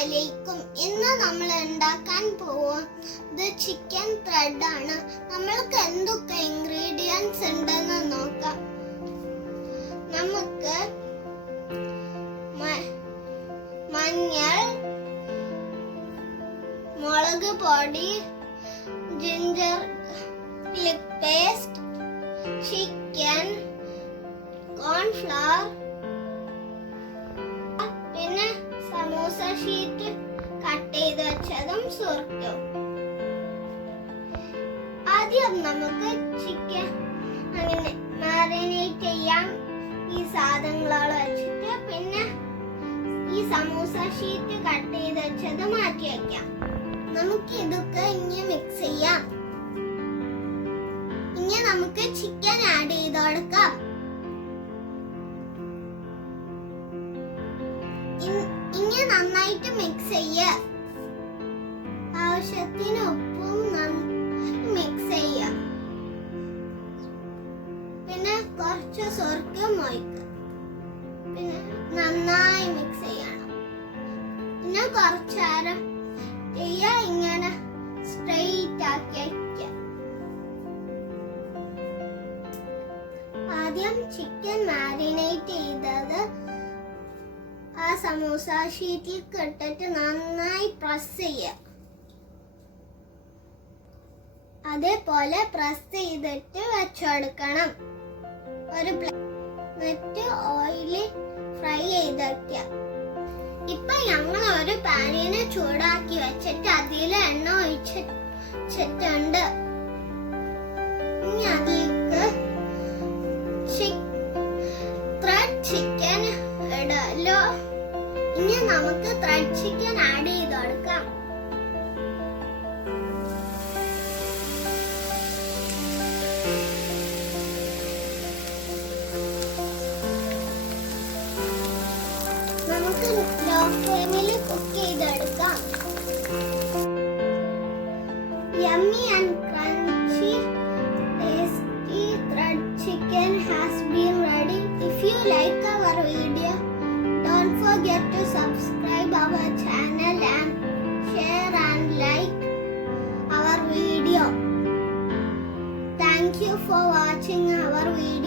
അസ്സലാമലൈക്കും. ഇന്ന് നമ്മൾ ഉണ്ടാക്കാൻ പോകുന്നത് ചിക്കൻ ത്രെഡ് ആണ്. നമ്മൾക്ക് എന്തൊക്കെ ഇൻഗ്രീഡിയൻസ് ഉണ്ടെന്ന് നോക്കാം. നമുക്ക് മഞ്ഞൾ, മുളക് പൊടി, ginger garlic paste, chicken, cornflour, പിന്നെ സമൂസ ഷീറ്റ് കട്ട് ചെയ്ത് വെച്ചതും സുർക്കും. ആദ്യം നമുക്ക് ചിക്കൻ അങ്ങനെ മാരിനേറ്റ് ചെയ്യാം ഈ സാധനങ്ങൾ വെച്ചിട്ട്. പിന്നെ ഈ സമൂസ ഷീറ്റ് കട്ട് ചെയ്ത് വെച്ചത് മാറ്റി വയ്ക്കാം. നമുക്ക് ഇതൊക്കെ ഇനി മിക്സ് ചെയ്യാം. ഇനി നമുക്ക് ചിക്കൻ ആഡ് ചെയ്ത് കൊടുക്കാം. ഇനി നന്നായിട്ട് മിക്സ് ചെയ്യ. ആവശ്യത്തിന് ഉപ്പും മിക്സ് ചെയ്യ. പിന്നെ കുറച്ച് സുർക്കും ഒഴിക്കുക. പിന്നെ നന്നായി മിക്സ് ചെയ്യണം. പിന്നെ കുറച്ച് നേരം ഇങ്ങനെ സ്ട്രെയിറ്റ് ആക്കി വയ്ക്കാം. ആദ്യം ചിക്കൻ മാരിനേറ്റ് ചെയ്തത് ആ സമൂസ ഷീറ്റിൽ ഇട്ടിട്ട് നന്നായി പ്രസ് ചെയ്യുക. അതേപോലെ പ്രസ് ചെയ്തിട്ട് വെച്ചെടുക്കണം. ഒരു പ്ലേറ്റ് ഓയില് ഫ്രൈ ചെയ്ത് വയ്ക്കുക. ഇപ്പൊ ഞങ്ങൾ ഒരു പാനിനെ ചൂടാക്കി വെച്ചിട്ട് അതിൽ എണ്ണ ഒഴിച്ചിട്ടുണ്ട്. ഇനി അതിലേക്ക് ത്രെഡ് ചിക്കൻ ഇടലോ. ഇനി നമുക്ക് ത്രെഡ് ചിക്കൻ ആഡ് ചെയ്ത് കൊടുക്കാം. നമുക്ക് ലോ ഫ്ലെയിമിൽ കുക്ക് ചെയ്തെടുക്കാം. Yummy and crunchy, tasty thread chicken has been ready. If you like our video, don't forget to subscribe our channel and share and like our video. Thank you for watching our video.